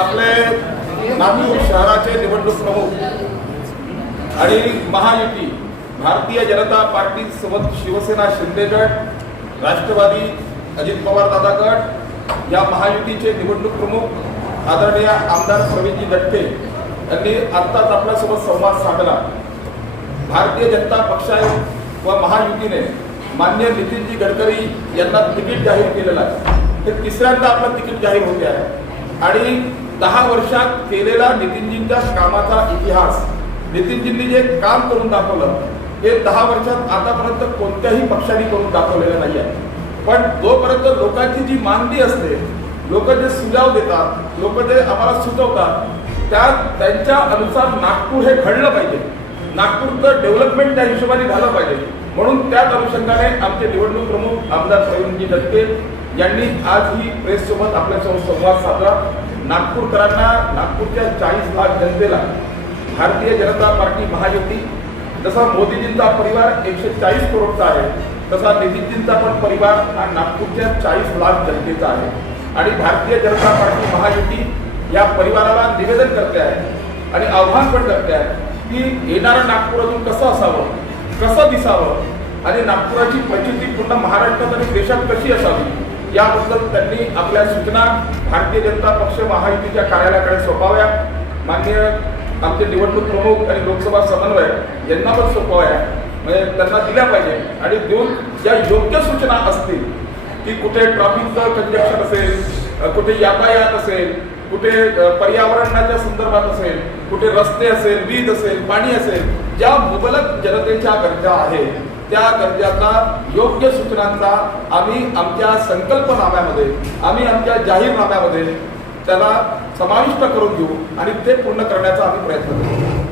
आपले नागपूर शहराचे निवडणूक प्रमुख आणि महायुती भारतीय जनता पार्टी सोबत शिवसेना शिंदे गट राष्ट्रवादी अजित पवार दादा गट या महायुतीचे निवडणूक प्रमुख आदरणीय आमदार प्रवीणजी दटके यांनी आत्ताच आपल्यासोबत संवाद साधला. भारतीय जनता पक्षा व महायुतीने मान्य नितीनजी गडकरी यांना तिकीट जाहीर केलेलं आहे. हे तिसऱ्यांदा आपलं तिकीट जाहीर होते आहे. आणि दहा वर्षात केलेला नितीनजींच्या कामाचा इतिहास. नितीनजींनी जे काम करून दाखवलं हे दहा वर्षात आतापर्यंत कोणत्याही पक्षाने करून दाखवलेलं नाही आहे पण जोपर्यंत लोकांची जी मागणी असते लोक जे सुझाव देतात लोक जे आम्हाला सुचवतात त्या त्यांच्या अनुसार नागपूर हे घडलं पाहिजे. नागपूरचं डेव्हलपमेंट त्या हिशोबाने झालं पाहिजे. म्हणून त्याच अनुषंगाने आमचे निवडणूक प्रमुख आमदार प्रवीणजी दत्ते यांनी आज ही प्रेससोबत आपल्यासोबत संवाद साधला. नागपूरकरांना नागपूरच्या चाळीस लाख जनतेला भारतीय जनता पार्टी महायुती जसा मोदीजींचा परिवार एकशे चाळीस करोडचा आहे तसा नितीनजींचा पण परिवार हा नागपूरच्या चाळीस लाख जनतेचा आहे. आणि भारतीय जनता पार्टी महायुती या परिवाराला निवेदन करते आहे आणि आव्हान पण करते आहे की येणारं नागपूर अजून कसं असावं कसं दिसावं आणि नागपुराची परिस्थिती पूर्ण महाराष्ट्रात आणि देशात कशी असावी? याबद्दल त्यांनी आपल्या सूचना भारतीय जनता पक्ष महायुतीच्या कार्यालयाकडे सोपाव्या मान्य आमचे निवडणूक प्रमुख आणि लोकसभा समन्वयक यांना पण सोपवाया म्हणजे त्यांना दिल्या पाहिजे. आणि देऊन ज्या योग्य सूचना असतील की कुठे ट्रॅफिकचं कंजक्शन असेल कुठे यातायात असेल कुठे पर्यावरणाच्या संदर्भात असेल कुठे रस्ते असेल वीज असेल पाणी असेल ज्या मुबलक जनतेच्या गरजा आहेत त्या गरजांना योग्य सूचनांचा आम्ही आमच्या संकल्पनाम्यामध्ये आम्ही आमच्या जाहीरनाम्यामध्ये त्याला समाविष्ट करून घेऊ आणि ते पूर्ण करण्याचा आम्ही प्रयत्न करू.